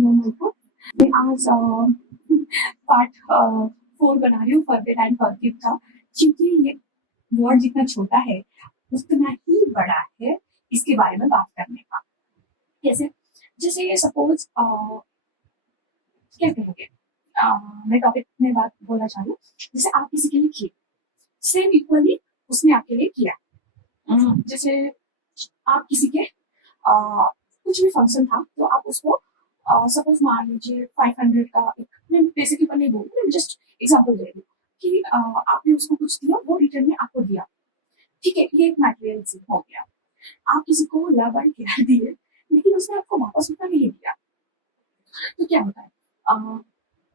को मैं आज पार्ट 4 बना रही हूँ फॉरबिड एंड फॉरगिव का, क्योंकि ये वर्ड जितना छोटा है उतना ही बड़ा है इसके बारे में बात करने का। जैसे जैसे सपोज क्या कहेंगे, मैं टॉपिक में बात बोलना चाहूँ। जैसे आप किसी के लिए किए सेम इक्वली उसने आपके लिए किया। जैसे आप किसी के कुछ भी फंक्शन था तो आप उसको सपोज मान लीजिए 500 का एक, मैं पैसे के ऊपर नहीं बोल रही, मैं जस्ट एग्जाम्पल दे रही हूँ कि आपने उसको कुछ दिया, वो रिटर्न में आपको दिया। ठीक है, ये एक मटेरियल से हो गया। आप किसी को लव एंड केयर दिए लेकिन उसने आपको वापस उतना नहीं दिया, तो क्या होता है?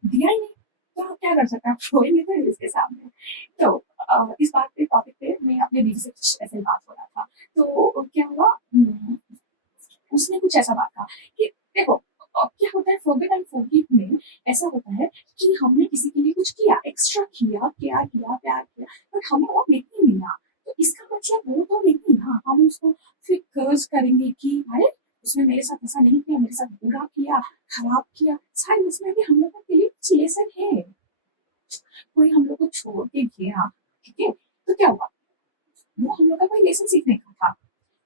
दिया ही नहीं तो आप क्या कर सकते हैं? आप छोड़ेंगे तो इसके सामने। तो इस बात पे टॉपिक पे मैं अपने दीदी से कुछ ऐसे बात हो रहा था, तो क्या हुआ, उसने कुछ ऐसा बात कहा कि देखो क्या होता है फॉरगिव एंड फॉरगिव में, ऐसा होता है कि हमने किसी के लिए कुछ किया, एक्स्ट्रा किया, केयर किया, प्यार किया, बट हमें वो नहीं मिला। तो इसका मतलब वो तो नहीं ना हम उसको फिर कर्ज करेंगे कि अरे उसने मेरे साथ ऐसा नहीं किया, मेरे साथ बुरा किया, खराब किया। शायद उसमें भी हम लोगों के लिए कुछ लेसन है। कोई हम लोग को छोड़ के गया, ठीक है, तो क्या हुआ? वो हम लोग का कोई लेसन सीखने का था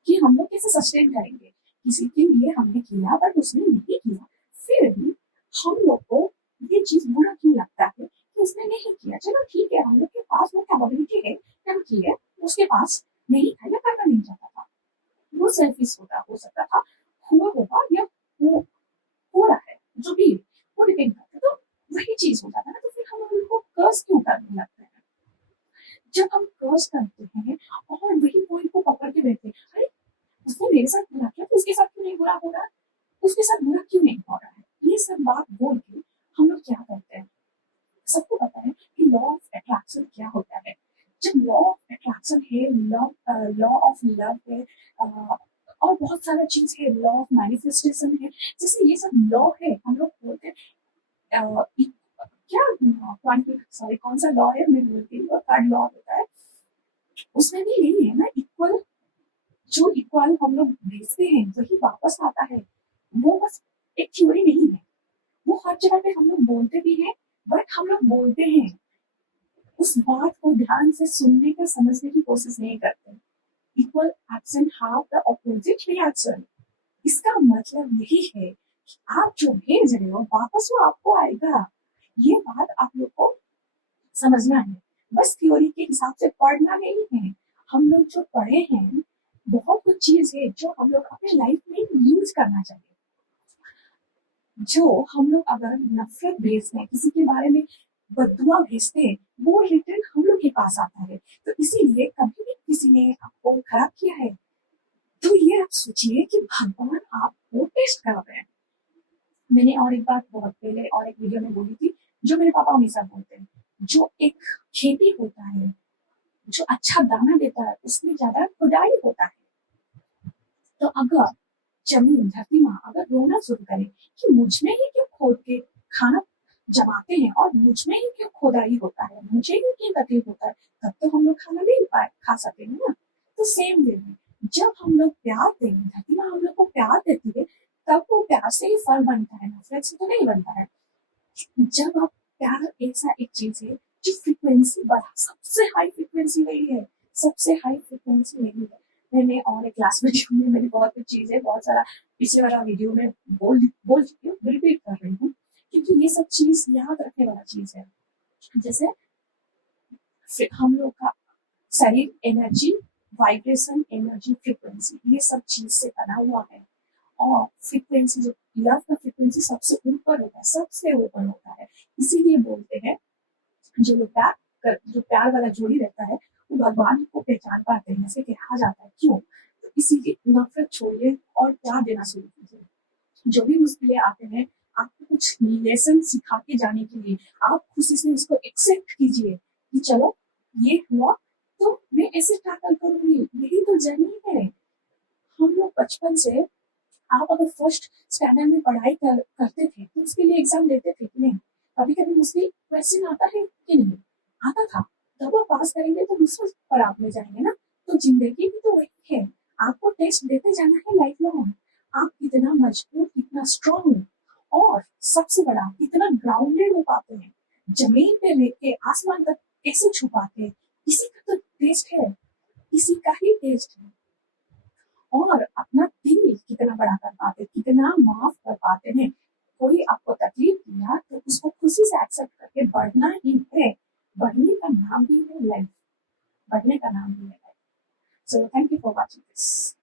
कि हम लोग कैसे सस्टेन करेंगे। किसी के लिए हमने किया बट उसने नहीं किया, फिर भी हम लोग को ये चीज बुरा क्यों लगता है कि उसने नहीं किया? चलो ठीक है, हम लोग के पास वो कैपेबिलिटी है कि हम किए, उसके पास नहीं था या करना नहीं चाहता था, वो सेल्फिश हो सकता था, हुआ होगा या वो हो रहा है, जो भी वो डिपेंड करता है। तो वही चीज हो जाता है ना, तो फिर हम लोग को कर्ज क्यों करने लगते हैं? जब हम कर्ज करते हैं और वही पॉइंट को पकड़ के बैठते हैं, अरे उसने मेरे साथ बुरा किया तो उसके साथ क्यों नहीं बुरा हो रहा है, उसके साथ बुरा क्यों नहीं हो रहा है, ये सब बात बोल के हम लोग क्या करते हैं? सबको पता है कि लॉ ऑफ अट्रैक्शन क्या होता है। जब लॉ ऑफ अट्रैक्शन है, लॉ ऑफ लव है, और बहुत सारा चीज है, लॉ ऑफ मैनिफेस्टेशन है, जैसे ये सब लॉ है। हम लोग बोलते हैं क्या क्वांटिक, सॉरी कौन सा लॉ है मैं बोलती हूँ, थर्ड लॉ होता है, उसमें भी यही है ना, इक्वल। जो इक्वल हम लोग भेजते हैं वही वापस आता है। वो बस एक थ्योरी नहीं है, वो हर जगह पे हम लोग बोलते भी हैं, बट हम लोग बोलते हैं उस बात को ध्यान से सुनने का, समझने की कोशिश नहीं करते। Equal action have the opposite reaction. इसका मतलब यही है कि आप जो भेज रहे हो वापस वो आपको आएगा। ये बात आप लोग को समझना है, बस थ्योरी के हिसाब से पढ़ना नहीं है। हम लोग जो पढ़े हैं, बहुत कुछ चीज है जो हम लोग अपने लाइफ में यूज करना चाहिए। जो हम लोग अगर नफरत भेजते हैं, किसी के बारे में बददुआ भेजते हैं, वो रिटर्न हम लोग के पास आता है। तो इसीलिए कभी भी किसी ने आपको खराब किया है तो ये आप सोचिए कि भगवान आपको टेस्ट कर रहे हैं। मैंने और एक बात बहुत पहले और एक वीडियो में बोली थी, जो मेरे पापा हमेशा बोलते हैं, जो एक खेती होता है, जो अच्छा दाना देता है, उसमें ज्यादा खुदाई होता है। तो अगर जमीन, धरती माँ अगर रोना शुरू करे कि मुझ में ही क्यों खोद के खाना जमाते हैं और मुझ में ही क्यों खोदाई होता है, मुझे ही क्यों तकलीफ होता है, तब तो हम लोग खाना नहीं खा सकते हैं ना। तो सेम वे में जब हम लोग प्यार देंगे, धरती माँ हम लोग को प्यार देती है, तब वो प्यार से ही फल बनता है, नफरत से तो नहीं बनता है। जब आप प्यार ऐसा एक चीज है जो फ्रीक्वेंसी बढ़ा, सबसे हाई फ्रीक्वेंसी वही है, सबसे हाई फ्रीक्वेंसी वही है। मैंने और एक क्लास वीडियो में मेरी बहुत कुछ चीजें, बहुत सारा पिछले वाला वीडियो में बोल चुकी हूँ, रिपीट कर रही हूँ, क्योंकि ये सब चीज याद रखने वाला चीज है। जैसे हम लोग का शरीर एनर्जी, वाइब्रेशन, एनर्जी, फ्रीक्वेंसी, ये सब चीज से बना हुआ है। और फ्रीक्वेंसी, जो लव का फ्रीक्वेंसी सबसे ऊपर होता है, सबसे ऊपर होता है। इसीलिए बोलते हैं जो लोग जो प्यार वाला जोड़ी रहता है वो भगवान को पहचान पाते हैं, ऐसे कहा जाता है। क्यों? तो इसीलिए नफरत छोड़िए और प्यार देना शुरू कीजिए। जो भी मुश्किलें आते हैं, आपको कुछ लेसन सिखा के जाने के लिए आप खुशी से उसको एक्सेप्ट कीजिए कि चलो ये हुआ तो मैं ऐसे टैकल करूंगी, यही तो जर्नी है। हम लोग बचपन से, आप अगर फर्स्ट स्टैंडर्ड में पढ़ाई करते थे तो उसके लिए एग्जाम देते थे कि नहीं? कभी कभी मुश्किल क्वेश्चन आता है कि नहीं आता था? जब आप पास करेंगे तो दूसरे पर आप ले जाएंगे ना। तो जिंदगी भी तो वही है, आपको टेस्ट देते जाना है लाइफ लॉन्ग। आप कितना मजबूत, कितना स्ट्रॉन्ग और सबसे बड़ा इतना ग्राउंडेड हो पाते हैं, जमीन पे लेके आसमान तक कैसे छू पाते हैं। इसी का तो टेस्ट है, इसी का ही टेस्ट है। और अपना दिल कितना बड़ा कर पाते, कितना माफ कर पाते हैं। कोई आपको तकलीफ दिया तो उसको खुशी से एक्सेप्ट करके बढ़ना ही है। बढ़ने का नाम ही है लाइफ, बढ़ने का नाम ही है life. So thank you for watching this.